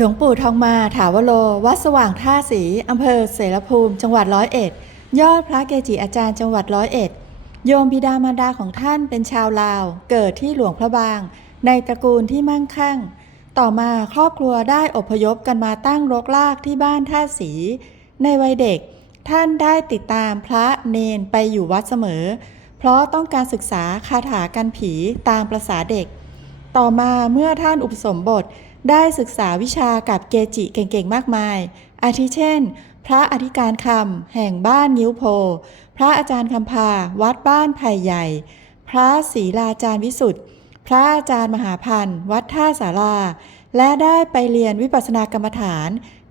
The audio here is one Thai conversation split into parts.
หลวงปู่ทองมาถาวโล วัดสว่างท่าสีอำเภอเสรภูมิ จังหวัดร้อยเอ็ด ยอดพระเกจิอาจารย์จังหวัดร้อยเอ็ด โยมบิดามารดาของท่านเป็นชาวลาว เกิดที่หลวงพระบาง ในตระกูลที่มั่งคั่ง ต่อมาครอบครัวได้อพยพกันมาตั้งรกรากที่บ้านท่าสี ในวัยเด็ก ท่านได้ติดตามพระเนนไปอยู่วัดเสมอ เพราะต้องการศึกษาคาถากันผีตามประษาเด็ก ต่อมาเมื่อท่านอุปสมบทได้ศึกษาวิชากับเกจิเก่งๆ มากมาย อาทิเช่น พระอธิการคำแห่งบ้านงิ้วโพ พระอาจารย์คำพาวัดบ้านไผ่ใหญ่ พระศรีลาจารย์วิสุทธ์พระอาจารย์มหาพันธ์วัดท่าสาราและได้ไปเรียนวิปัสสนากรรมฐาน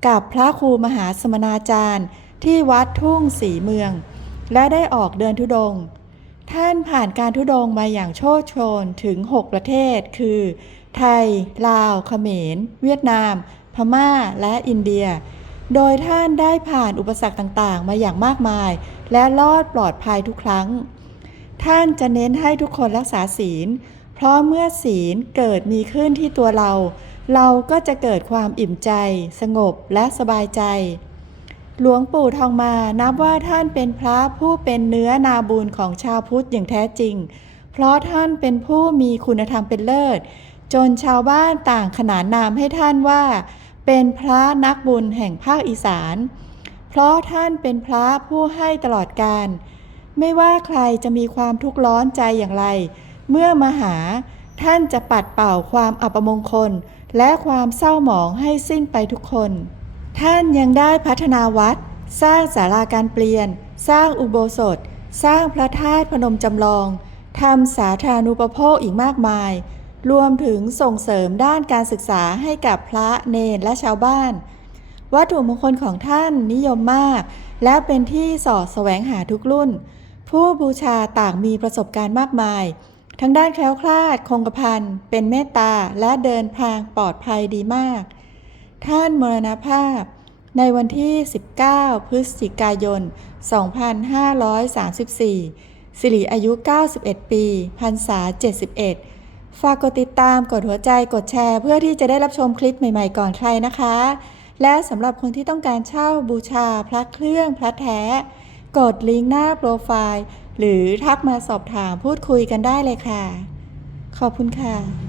กับพระครูมหาสมณาจารย์ ที่วัดทุ่งสีเมือง และได้ออกเดินทุดงค์ ท่านผ่านการทุดงมาอย่างโชดโชนถึง 6 ประเทศ คือ ไทย ลาว เขมร เวียดนาม พม่า และอินเดีย โดยท่านได้ผ่านอุปสรรคต่างๆ มาอย่างมากมาย และรอดปลอดภัยทุกครั้ง ท่านจะเน้นให้ทุกคนรักษาศีล เพราะเมื่อศีลเกิดมีขึ้นที่ตัวเรา เราก็จะเกิดความอิ่มใจ สงบและสบายใจ หลวงปู่ทองมานับว่าท่านเป็นพระผู้เป็นเนื้อนาบุญของชาวพุทธอย่างแท้จริง เพราะท่านเป็นผู้มีคุณธรรมเป็นเลิศ จนชาวบ้านต่างขนานนามให้ท่านว่า เป็นพระนักบุญแห่งภาคอีสาน เพราะท่านเป็นพระผู้ให้ตลอดกาลไม่ว่าใครจะมีความทุกข์ร้อนใจอย่างไร เมื่อมาหาท่านจะปัดเป่าความอัปมงคล และความเศร้าหมองให้สิ้นไปทุกคน ท่านยังได้พัฒนาวัด สร้างศาลาการเปลี่ยน สร้างอุโบสถ สร้างพระธาตุพนมจำลองทำสาธารณูปโภคอีกมากมาย รวมถึงส่งเสริมด้านการศึกษาให้กับพระเนรและชาวบ้าน วัตถุมงคลของท่านนิยมมาก และเป็นที่สอดแสวงหาทุกรุ่น ผู้บูชาต่างมีประสบการณ์มากมาย ทั้งด้านแคล้วคลาด คงกระพันเป็นเมตตาและเดินทางปลอดภัยดีมาก ท่านมรณภาพ ในวันที่ 19 พฤศจิกายน 2534 สิริอายุ 91 ปีพรรษา 71 ฝากกดติดตาม กดหัวใจ กดแชร์ เพื่อที่จะได้รับชมคลิปใหม่ๆก่อนใครนะคะ และสำหรับคนที่ต้องการเช่าบูชาพระเครื่องพระแท้ กดลิงก์หน้าโปรไฟล์ หรือทักมาสอบถามพูดคุยกันได้เลยค่ะ ขอบคุณค่ะ